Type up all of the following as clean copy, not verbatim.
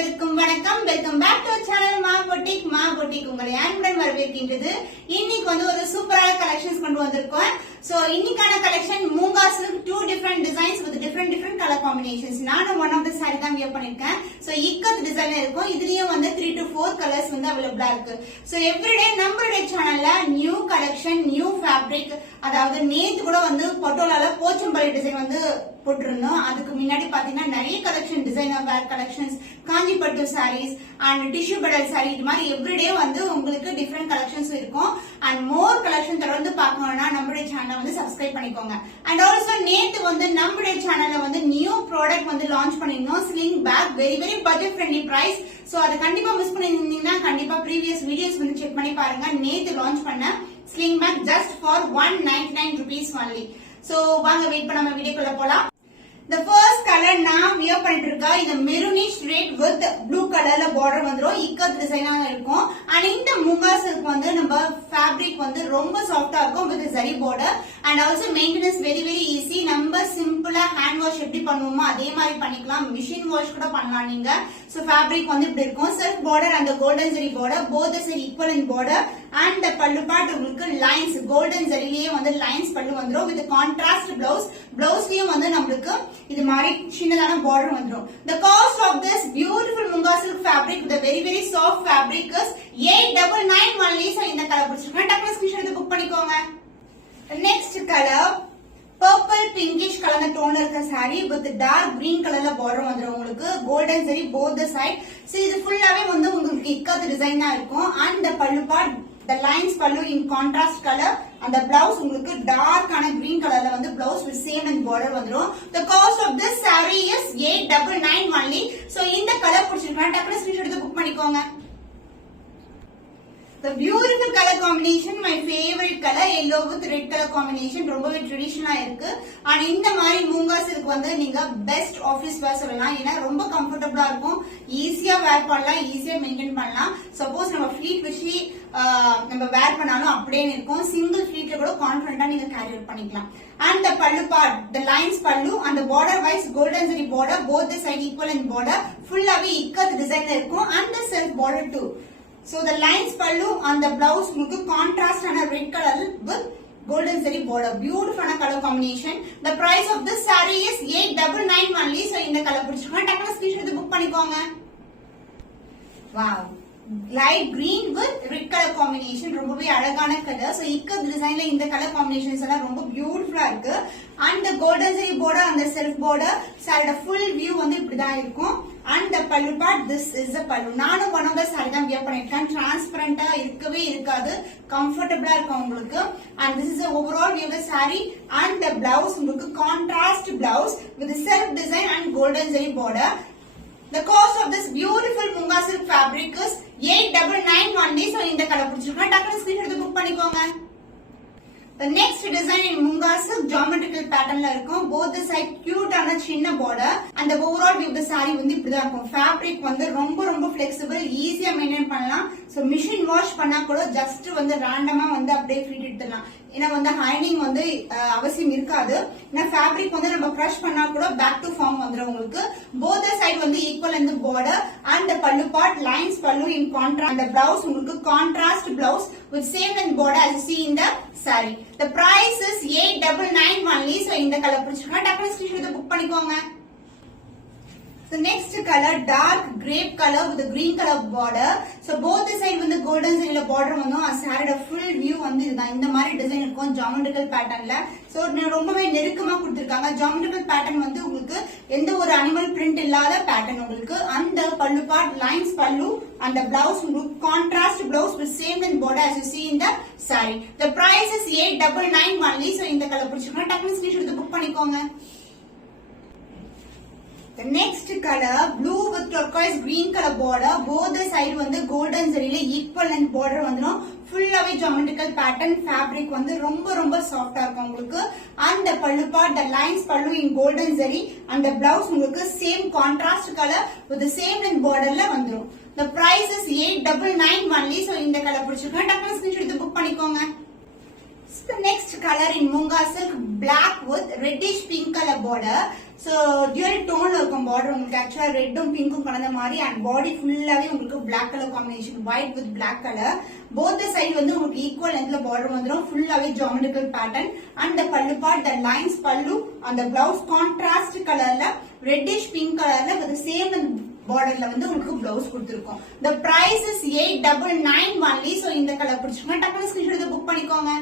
அனைவருக்கும் வணக்கம். Welcome back to channel மா பொட்டிக் உங்களை அன்புடன் வரவேற்கின்றது. இன்னைக்கு ஒரு சூப்பரான கலெக்ஷன்ஸ் கொண்டு வந்திருக்கோம். சோ இன்னைக்கான collection moonga silk 2 different designs with different color combinations. நானும் one of the saree தான் வியர் பண்ணிருக்கேன். சோ இக்கத் டிசைன்ல இருக்கும். இதுலயும் 3 to 4 கலர்ஸ் அவைலபிளா இருக்கு. சோ எவ்ரிடே நம்மளுடைய சேனல்ல நியூ கலெக்ஷன், நியூ ஃபேப்ரிக், அதாவது நேத்து கூட பட்டோலால போச்சம்பள்ளி டிசைன் போட்டிருந்தோம். அதுக்கு முன்னாடி பாத்தீங்கன்னா நிறைய collection, designer wear collections, Kanchi பட்டு saris and tissue petal sari, இது மாதிரி எவ்ரிடே உங்களுக்கு டிஃபரெண்ட் கலெக்ஷன்ஸ் இருக்கும். அண்ட் மோர் கலெக்ஷன் தொடர்ந்து பார்க்கணும்னா நம்மளுடைய சேனலை சப்ஸ்கிரைப் பண்ணிக்கோங்க. அண்ட் ஆல்சோ நேத்து நம்மளுடைய சேனல்ல நியூ ப்ராடக்ட் லான்ச் பண்ணிருந்தோம். Sling bag, very very budget friendly price. So அதை கண்டிப்பா மிஸ் பண்ணிருந்தீங்கன்னா கண்டிப்பா ப்ரீவியஸ் வீடியோஸ் செக் பண்ணி பாருங்க. நேத்து லான்ச் பண்ண sling bag just for 199 rupees only. So வாங்க வெயிட் பண்ணாம வீடியோக்குள்ள போலாம். The first color நான் வியர் பண்ணிட்டு இருக்கா, இது மெரூனிஷ் ரெட் வித் ப்ளூ கலர்ல பார்டர் வந்துரும். இக்கத் டிசைனா இருக்கும். அண்ட் இந்த மூங்கா சில்க் நம்ம ஃபேப்ரிக் ரொம்ப சாஃப்டா இருக்கும் with zari border. And also maintenance very very easy. நம்ம சிம்பிளா ஹேண்ட் வாஷ் எப்படி பண்ணுவோமோ அதே மாதிரி பண்ணிக்கலாம். மிஷின் வாஷ் கூட பண்ணலாம் நீங்க. சோ ஃபேப்ரிக் இப்படி இருக்கும். Self border and golden zari border, both side equal in border. And பல்லு பார்ட் உங்களுக்கு லைன்ஸ், கோல்டன் ஜரிலேயே லைன்ஸ் பல்லு வந்துரும் வித் கான்ட்ராஸ்ட் பிளவுஸ். பிளவுஸ்லயும் நம்மளுக்கு இது மாதிரி சின்னதான பார்டர் வந்துரும். The cost of this beautiful munga silk fabric with a very very soft fabric is 899 only. So இந்த colour பிடிச்சிருக்கா டக்குனு ஸ்கிரீன்ஷாட் எடுத்து புக் பண்ணிக்கோங்க. Next color purple pinkish கலர்ல டோன்ல இருக்க saree with dark green கலர்ல பார்டர் வந்துரும். உங்களுக்கு golden zari both the side. So இது ஃபுல்லாவே உங்களுக்கு இக்கத் டிசைனா இருக்கும். And the pallu part, the lines pallu in contrast color, and the blouse உங்களுக்கு டார்க் ஆன கிரீன் கலர்ல blouse with same and border வந்துரும். The cost of this saree is 899 only. So இந்த கலர் பிடிச்சிருக்கா டக்குனு ஸ்கிரீன்ஷாட் எடுத்து புக் பண்ணிக்கோங்க. The beautiful color combination, my favorite color, yellow with red color combination, ரொம்பவே ட்ரெடிஷனலா இருக்கு. and இந்த மாதிரி மூங்கா சில்க் நீங்க பெஸ்ட் ஆபீஸ் வேர் சொல்லலாம். ஏன்னா ரொம்ப கம்ஃபர்டபிளா இருக்கும், ஈஸியா வேர் பண்ணலாம், ஈஸியா மெயின்டைன் பண்ணலாம். சப்போஸ் நம்ம ஃபிளீட் வச்சு நம்ம வேர் பண்ணாலும் அப்படியே இருக்கும். சிங்கிள் ஃபிளீட்ல கூட கான்ஃபிடண்டா நீங்க கேரி அவுட் பண்ணிக்கலாம். And the pallu part, the lines pallu and the border wise golden zari border, both the side equal in border, fullaவே இக்கத் டிசைன்ல இருக்கும். and the self border too. So the lines pallu and the blouse உங்களுக்கு contrast and red color with golden zari border, beautiful color combination. The price of this saree is 899 only. So இந்த colour பிடிச்சிருக்கா டக்குனு screenshot எடுத்து book பண்ணிக்கோங்க. Wow, light green with red color combination, ரொம்பவே அழகான colour. So ikat டிசைன்ல இந்த colour combinations எல்லாம் ரொம்ப பியூட்டிஃபுல்லா இருக்கு. and the golden zari border and the self border, சாரியோட full view இப்படிதான் இருக்கும். and the pallu part, this is the pallu. நானும் one of the saree தான் வியர் பண்ணிருக்கேன். டிரான்ஸ்பரண்டா இருக்கவே இருக்காது, கம்ஃபர்டபிளா இருக்கும் உங்களுக்கு. and this is the overall view of the saree. and the blouse உங்களுக்கு contrast blouse with self design and golden zari border. The cost of this beautiful munga silk fabric is 899 only. So இந்த colour பிடிச்சிருக்கா டக்குனு screenshot எடுத்து book பண்ணிக்கோங்க. The next design in munga silk geometrical patternல இருக்கும். both the side cute ஆன சின்ன border. and the overall view of the saree இப்படிதான் இருக்கும். fabric ரொம்ப ரொம்ப flexible, ஈஸியா மெயின்டைன் பண்ணலாம். so machine wash பண்ணா கூட ஜஸ்ட் ரேண்டமா அப்படியே ஃப்ளீட் எடுத்துடலாம். ஏன்னா ஹைனிங் அவசியம் இருக்காது. ஏன்னா ஃபேப்ரிக் நம்ம க்ரஷ் பண்ணா கூட பேக் டு ஃபார்ம் வந்துரும் உங்களுக்கு. both the side equal in the border. and the pallu part, lines pallu in contrast, and the blouse உங்களுக்கு contrast blouse with same and border as you see in the saree. The price is 899 only. So இந்த colour பிடிச்சிருக்கா டக்குனு screenshot எடுத்து book பண்ணிக்கோங்க. The next color dark grape color with a green color border. So both the side golden zari border saree full view இதுதான். இந்த மாதிரி design இருக்கும் geometrical patternல. So ரொம்பவே நெருக்கமா கொடுத்திருக்காங்க. geometrical pattern உங்களுக்கு எந்த ஒரு அனிமல் பிரிண்ட் இல்லாத பேட்டர்ன் உங்களுக்கு. அந்த pallu part, lines pallu and the blouse உங்களுக்கு contrast blouse with same and border as you see in the saree. The price is 899 only. So இந்த கலர் பிடிச்சிருக்கா டக்குனு ஸ்கிரீன்ஷாட் எடுத்து புக் பண்ணிக்கோங்க. The next color blue with turquoise green color border, both the side golden zari equal and border வந்துரும். ஃபுல்லாவே geometrical pattern, fabric ரொம்ப ரொம்ப சாஃப்ட்டா இருக்கும் உங்களுக்கு. and the pallu part, the lines pallu in golden zari and the blouse உங்களுக்கு same contrast color with the same and borderல வந்துரும். The price is 899 only. So இந்த கலர் பிடிச்சிருக்கா டக்குனு ஸ்கிரீன்ஷாட் எடுத்து புக் பண்ணிக்கோங்க. The next color in Munga silk, black with reddish pink color border. So dual tone இருக்கும் border உங்களுக்கு actually ரெட்டும் பிங்க்கும் கலந்த மாதிரி and body ஃபுல்லாவே உங்களுக்கு black color combination, white with black color. Both the side வந்து உங்களுக்கு equal lengthல border வந்துரும், ஃபுல்லாவே geometrical pattern. And the pallu part, the lines pallu and the blouse contrast colorல reddish pink colorல with the same borderல வந்து உங்களுக்கு blouse கொடுத்திருக்கோம். The price is 899 only. So இந்த colour பிடிச்சிருக்கோம், டக்குனு ஸ்கிரீன்ஷாட் எடுத்து புக் பண்ணிக்கோங்க.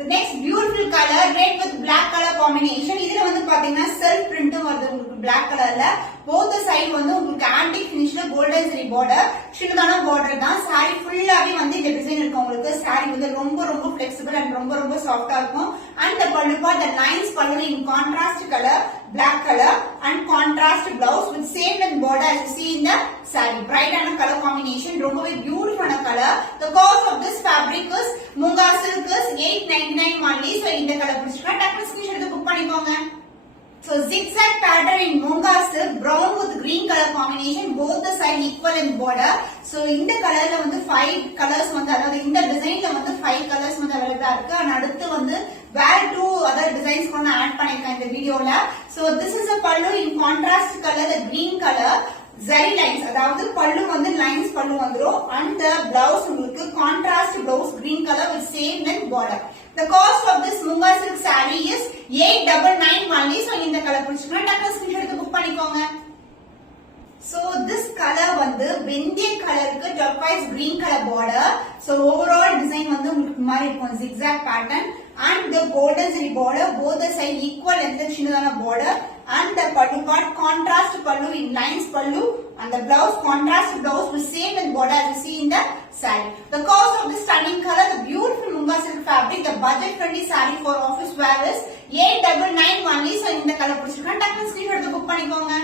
The next beautiful color, red with black color combination. இதுல வந்து பாத்தீங்கன்னா self print வருது உங்களுக்கு black colorல. Both the side வந்து உங்களுக்கு antique finishல golden zari border, சின்னதான border தான். saree ஃபுல்லாவே வந்து இந்த டிசைன் இருக்கும் உங்களுக்கு. saree வந்து ரொம்ப flexible and ரொம்ப சாஃப்ட்டா இருக்கும். And the pallu part, the lines pallu in contrast color, black color and contrast blouse with same length border as you see in the saree. Bright and color combination, ரொம்பவே beautiful color. The cost of this fabric is Munga silk is 899 only. So இந்த colour பிடிச்சிருக்கா டக்குனு screenshot எடுத்து book பண்ணிக்கோங்க. So zigzag pattern in Munga silk, brown with green color combination, both the side equal in border. So இந்த கலர்ல வந்து 5 colours வந்து, அதாவது இந்த டிசைன்ல வந்து 5 கலர்ஸ் வந்து அவைலபிளா இருக்கு. and அடுத்து வந்து வேற 2 other designs கொண்டு ஆட் பண்ணிருக்கேன் இந்த வீடியோல. So this is a pallu in contrast color, the green color. zari lines, அதாவது பல்லு வந்து லைன்ஸ் பல்லு வந்துரும் and the blouse உங்களுக்கு contrast blouse green color with same length border. The cost of this Munga silk saree is 899 only. So இந்த colour பிடிச்சிருக்கா டக்குனு screenshot எடுத்து புக் பண்ணிக்கோங்க. So this color வந்து வெந்தய கலருக்கு turquoise green color border. So overall design வந்து உங்களுக்கு மாதிரி இருக்கும் zigzag pattern and the golden zari border, both the side equal length சின்னதான border and the pallu part contrast pallu in lines pallu and the blouse contrast blouse with same length border as you see in the saree. The cost of this stunning color, the beautiful Munga silk fabric, the budget friendly saree for office wear is 899 only. So இந்த colour பிடிச்சிருக்கா டக்குனு screenshot எடுத்து book பண்ணிக்கோங்க.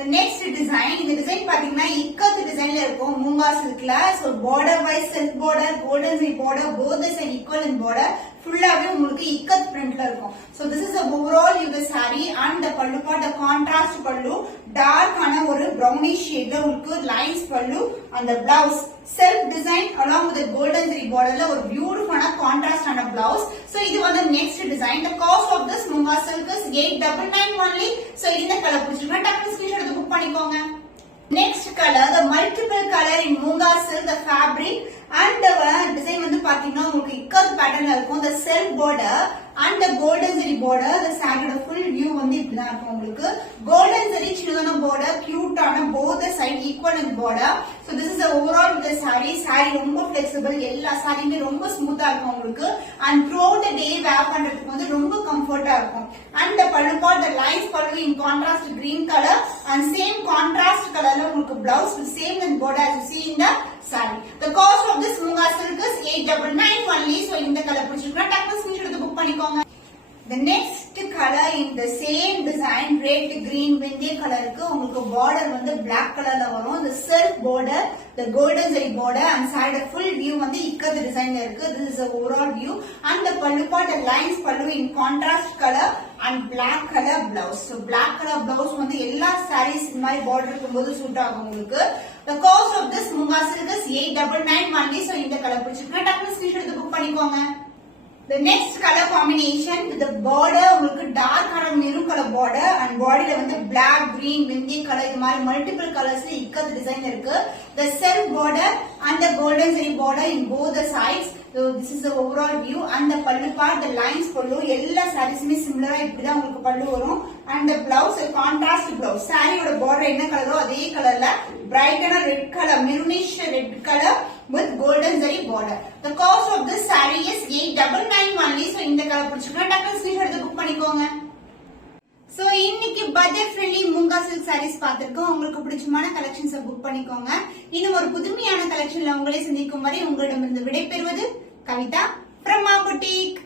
The next design, இந்த design பாத்தீங்கன்னா இக்கத் டிசைன்ல இருக்கும் Munga silkல. So border wise silk border, golden zari border, both the side equal in border, ஃபுல்லாவே உங்களுக்கு இக்கத் பிரிண்ட்ல இருக்கும். So this is the overall you the saree and the pallu part, the contrast pallu, dark ஆன ஒரு brownish shadeல உங்களுக்கு lines pallu and the blouse self design along with the golden zari borderல ஒரு beautiful ஆன contrast ஆன blouse. So இது வந்து next design. The cost of this Munga silk is 899 only. So இந்த colour பிடிச்சிருக்கா டக்குனு ஸ்கிரீன்ஷாட் எடுத்து புக் பண்ணிக்கோங்க. Next color, the multiple color in Munga silk, the fabric and the design வந்து பாத்தீங்கன்னா உங்களுக்கு இக்கத் பேட்டர்ன்ல இருக்கும். the self border and the golden zari border, the saree ஓட full view வந்து இப்படிதான் இருக்கும் உங்களுக்கு. golden zari சின்னதான border, cute ஆன both the side equal in border. So this is the overall with the saree. saree ரொம்ப flexible, எல்லா சாரியுமே ரொம்ப ஸ்மூத்தா இருக்கும் உங்களுக்கு and throughout the day wear பண்றதுக்கு வந்து ரொம்ப கம்ஃபர்ட்டா இருக்கும். and the pallu part, the lines pallu in contrast green color and same contrast colorல உங்களுக்கு blouse with same length border as you see in the saree. The cost of this Munga silk is 899 only. So இந்த colour பிடிச்சிருக்கா டக்குனு screenshot எடுத்து book பண்ணிக்கோங்க. The next color in the same design, red green வெந்தய கலருக்கு உங்களுக்கு border வந்து black colorல வரும். the self border, the golden zari border and side full view வந்து இக்கத் டிசைன்ல இருக்கு. this is the overall view and the pallu part, the lines pallu in contrast color and black color blouse. So black color blouse வந்து எல்லா sarees இந்த மாதிரி border இருக்கும்போது suit ஆகும் உங்களுக்கு. The cost of this Munga silk is 899 only. So இந்த colour பிடிச்சிருக்கா டக்குனு ஸ்கிரீன்ஷாட் எடுத்து புக் பண்ணிக்கோங்க. The next color combination with the border உங்களுக்கு dark color maroon color border and bodyல வந்து black, green, வெந்தய color இது மாதிரி multiple colorsல இக்கத் டிசைன் இருக்கு. The self border and the golden zari border in both the sides. So this is the overall view and the pallu part, the lines pallu எல்லா sareesமே similar இப்படிதான் உங்களுக்கு pallu வரும் and the blouse a contrast blouse. saree ஓட border என்ன கலரோ அதே கலர்ல bright and red color, maroonish red color with golden zari border. The cost of this saree is 899 only. So இந்த colour பிடிச்சிருக்கா டக்குனு ஸ்கிரீன்ஷாட் எடுத்து புக் பண்ணிக்கோங்க. So இன்னைக்கு budget friendly Munga silk sarees பார்த்திருக்கோம். உங்களுக்கு பிடிச்சமான கலெக்ஷன்ஸ் புக் பண்ணிக்கோங்க. இன்னும் ஒரு புதுமையான கலெக்ஷன்ல உங்களை சந்திக்கும் வரை உங்களிடமிருந்து விடைபெறுவது கவிதா from Ma Boutique.